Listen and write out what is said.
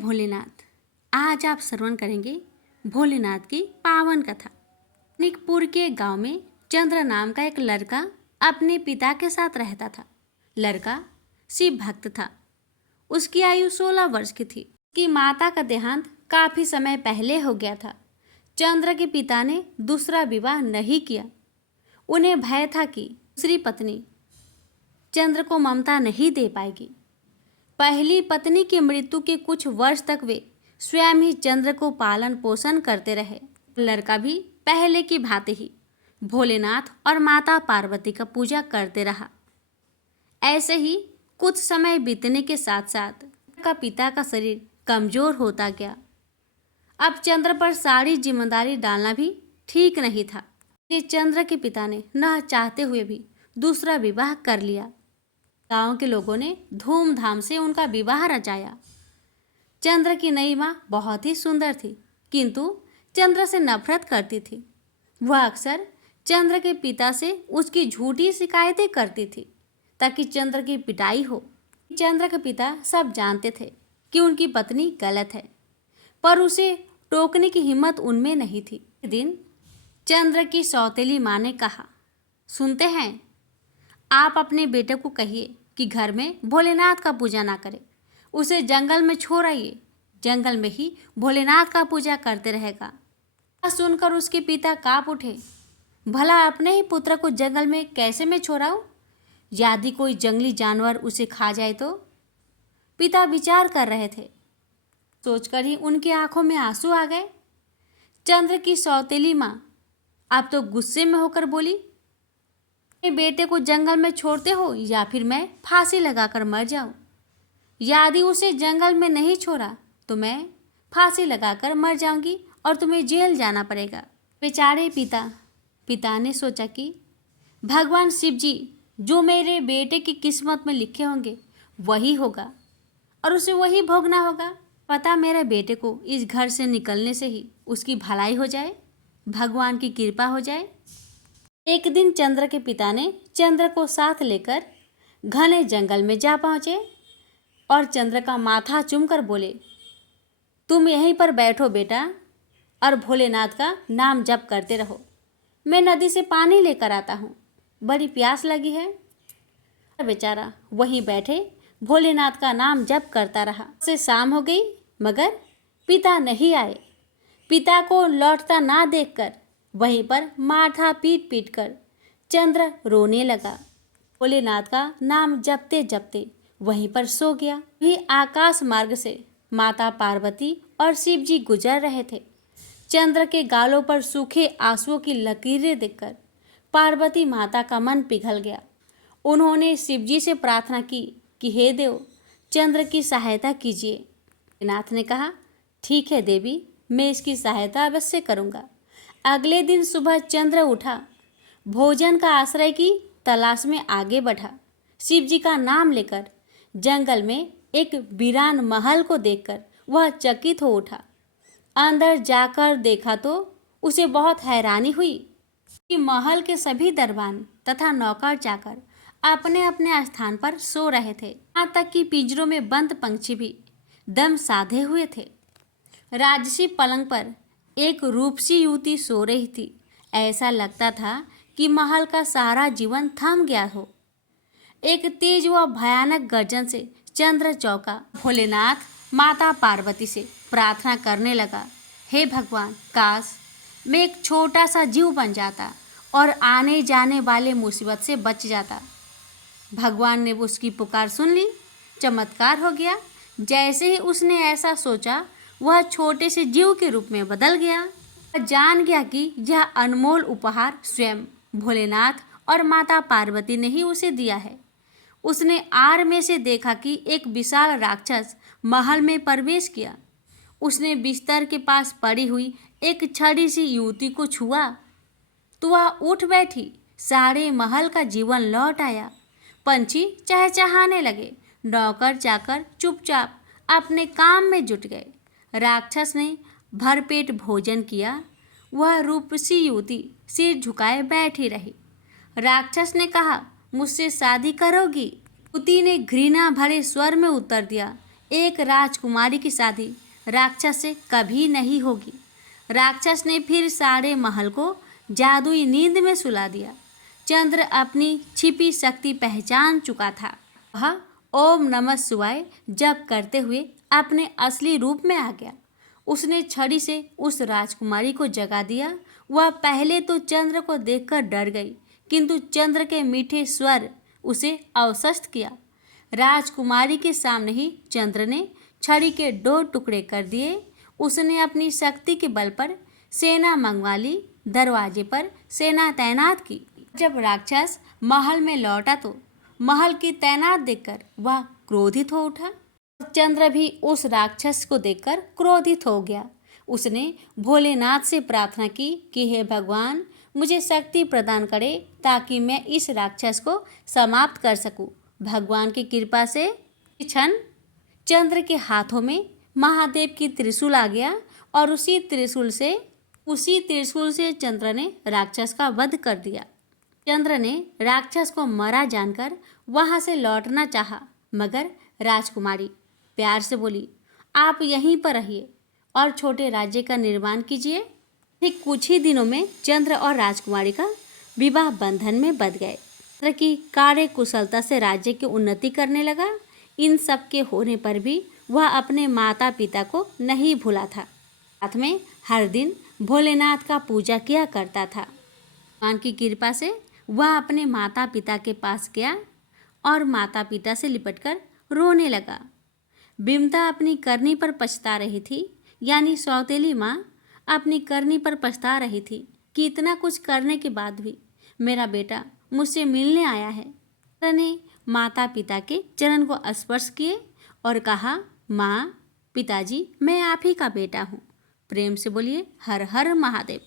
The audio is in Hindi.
भोलेनाथ। आज आप श्रवण करेंगे भोलेनाथ की पावन कथा। निकपुर के गांव में चंद्र नाम का एक लड़का अपने पिता के साथ रहता था। लड़का शिव भक्त था। उसकी आयु 16 वर्ष की थी। उसकी माता का देहांत काफी समय पहले हो गया था। चंद्र के पिता ने दूसरा विवाह नहीं किया। उन्हें भय था कि दूसरी पत्नी चंद्र को ममता नहीं दे पाएगी। पहली पत्नी की मृत्यु के कुछ वर्ष तक वे स्वयं ही चंद्र को पालन पोषण करते रहे। लड़का भी पहले की भांति ही भोलेनाथ और माता पार्वती का पूजा करते रहा। ऐसे ही कुछ समय बीतने के साथ साथ का पिता का शरीर कमजोर होता गया। अब चंद्र पर सारी जिम्मेदारी डालना भी ठीक नहीं था। ये चंद्र के पिता ने न चाहते हुए भी दूसरा विवाह कर लिया। गांव के लोगों ने धूमधाम से उनका विवाह रचाया। चंद्र की नई माँ बहुत ही सुंदर थी, किंतु चंद्र से नफरत करती थी। वह अक्सर चंद्र के पिता से उसकी झूठी शिकायतें करती थी ताकि चंद्र की पिटाई हो। चंद्र के पिता सब जानते थे कि उनकी पत्नी गलत है, पर उसे टोकने की हिम्मत उनमें नहीं थी। एक दिन चंद्र की सौतेली माँ ने कहा, सुनते हैं, आप अपने बेटे को कहिए कि घर में भोलेनाथ का पूजा ना करे, उसे जंगल में छोड़ आइए। जंगल में ही भोलेनाथ का पूजा करते रहेगा। सुनकर उसके पिता कांप उठे। भला अपने ही पुत्र को जंगल में कैसे मैं छोड़ाऊं? यदि कोई जंगली जानवर उसे खा जाए तो? पिता विचार कर रहे थे। सोचकर ही उनकी आंखों में आंसू आ गए। चंद्र की सौतेली माँ अब तो गुस्से में होकर बोली, बेटे को जंगल में छोड़ते हो या फिर मैं फांसी लगाकर मर जाऊं। यदि उसे जंगल में नहीं छोड़ा तो मैं फांसी लगाकर मर जाऊंगी और तुम्हें जेल जाना पड़ेगा। बेचारे पिता ने सोचा कि भगवान शिव जी जो मेरे बेटे की किस्मत में लिखे होंगे वही होगा और उसे वही भोगना होगा। पता मेरे बेटे को इस घर से निकलने से ही उसकी भलाई हो जाए, भगवान की कृपा हो जाए। एक दिन चंद्र के पिता ने चंद्र को साथ लेकर घने जंगल में जा पहुँचे और चंद्र का माथा चूमकर बोले, तुम यहीं पर बैठो बेटा और भोलेनाथ का नाम जप करते रहो। मैं नदी से पानी लेकर आता हूँ, बड़ी प्यास लगी है। बेचारा वहीं बैठे भोलेनाथ का नाम जप करता रहा। से शाम हो गई मगर पिता नहीं आए। पिता को लौटता ना देखकर वहीं पर माथा पीट पीट कर चंद्र रोने लगा। भोलेनाथ का नाम जपते जपते वहीं पर सो गया। भी आकाश मार्ग से माता पार्वती और शिव जी गुजर रहे थे। चंद्र के गालों पर सूखे आंसुओं की लकीरें देखकर पार्वती माता का मन पिघल गया। उन्होंने शिव जी से प्रार्थना की कि हे देव, चंद्र की सहायता कीजिए। नाथ ने कहा, ठीक है देवी, मैं इसकी सहायता अवश्य करूँगा। अगले दिन सुबह चंद्र उठा, भोजन का आश्रय की तलाश में आगे बढ़ा। शिव जी का नाम लेकर जंगल में एक वीरान महल को देखकर वह चकित हो उठा। अंदर जाकर देखा तो उसे बहुत हैरानी हुई कि महल के सभी दरबान तथा नौकर चाकर अपने अपने स्थान पर सो रहे थे। यहाँ तक कि पिंजरों में बंद पंछी भी दम साधे हुए थे। राजसी पलंग पर एक रूपसी युवती सो रही थी। ऐसा लगता था कि महल का सारा जीवन थम गया हो। एक तेज व भयानक गर्जन से चंद्र चौंका। भोलेनाथ माता पार्वती से प्रार्थना करने लगा, हे भगवान, काश मैं एक छोटा सा जीव बन जाता और आने जाने वाले मुसीबत से बच जाता। भगवान ने उसकी पुकार सुन ली। चमत्कार हो गया। जैसे ही उसने ऐसा सोचा, वह छोटे से जीव के रूप में बदल गया। वह जान गया कि यह अनमोल उपहार स्वयं भोलेनाथ और माता पार्वती ने ही उसे दिया है। उसने आड़ में से देखा कि एक विशाल राक्षस महल में प्रवेश किया। उसने बिस्तर के पास पड़ी हुई एक छड़ी सी युवती को छुआ तो वह उठ बैठी। सारे महल का जीवन लौट आया। पंछी चहचहाने लगे। नौकर चाकर चुपचाप अपने काम में जुट गए। राक्षस ने भरपेट भोजन किया। वह रूपसी युवती सिर झुकाए बैठी रही। राक्षस ने कहा, मुझसे शादी करोगी? युवती ने घृणा भरे स्वर में उत्तर दिया, एक राजकुमारी की शादी राक्षस से कभी नहीं होगी। राक्षस ने फिर सारे महल को जादुई नींद में सुला दिया। चंद्र अपनी छिपी शक्ति पहचान चुका था। वह ओम नमः शिवाय जप करते हुए अपने असली रूप में आ गया। उसने छड़ी से उस राजकुमारी को जगा दिया। वह पहले तो चंद्र को देखकर डर गई, किंतु चंद्र के मीठे स्वर उसे अवशस्त किया। राजकुमारी के सामने ही चंद्र ने छड़ी के 2 टुकड़े कर दिए। उसने अपनी शक्ति के बल पर सेना मंगवा ली, दरवाजे पर सेना तैनात की। जब राक्षस महल में लौटा तो महल की तैनात देखकर वह क्रोधित हो उठा। चंद्र भी उस राक्षस को देखकर क्रोधित हो गया। उसने भोलेनाथ से प्रार्थना की कि हे भगवान, मुझे शक्ति प्रदान करे ताकि मैं इस राक्षस को समाप्त कर सकूं। भगवान की कृपा से क्षण चंद्र के हाथों में महादेव की त्रिशूल आ गया और उसी त्रिशूल से चंद्र ने राक्षस का वध कर दिया। चंद्र ने राक्षस को मरा जानकर वहां से लौटना चाहा, मगर राजकुमारी प्यार से बोली, आप यहीं पर रहिए और छोटे राज्य का निर्माण कीजिए। ठीक कुछ ही दिनों में चंद्र और राजकुमारी का विवाह बंधन में बंध गए। चंद्र की कार्य कुशलता से राज्य की उन्नति करने लगा। इन सब के होने पर भी वह अपने माता पिता को नहीं भूला था। साथ में हर दिन भोलेनाथ का पूजा किया करता था। भगवान की कृपा से वह अपने माता पिता के पास गया और माता पिता से लिपटकर रोने लगा। बिमता अपनी करनी पर पछता रही थी, यानी सौतेली माँ अपनी करनी पर पछता रही थी कि इतना कुछ करने के बाद भी मेरा बेटा मुझसे मिलने आया है। चंद्र ने माता पिता के चरण को स्पर्श किए और कहा, माँ, पिताजी, मैं आप ही का बेटा हूँ। प्रेम से बोलिए हर हर महादेव।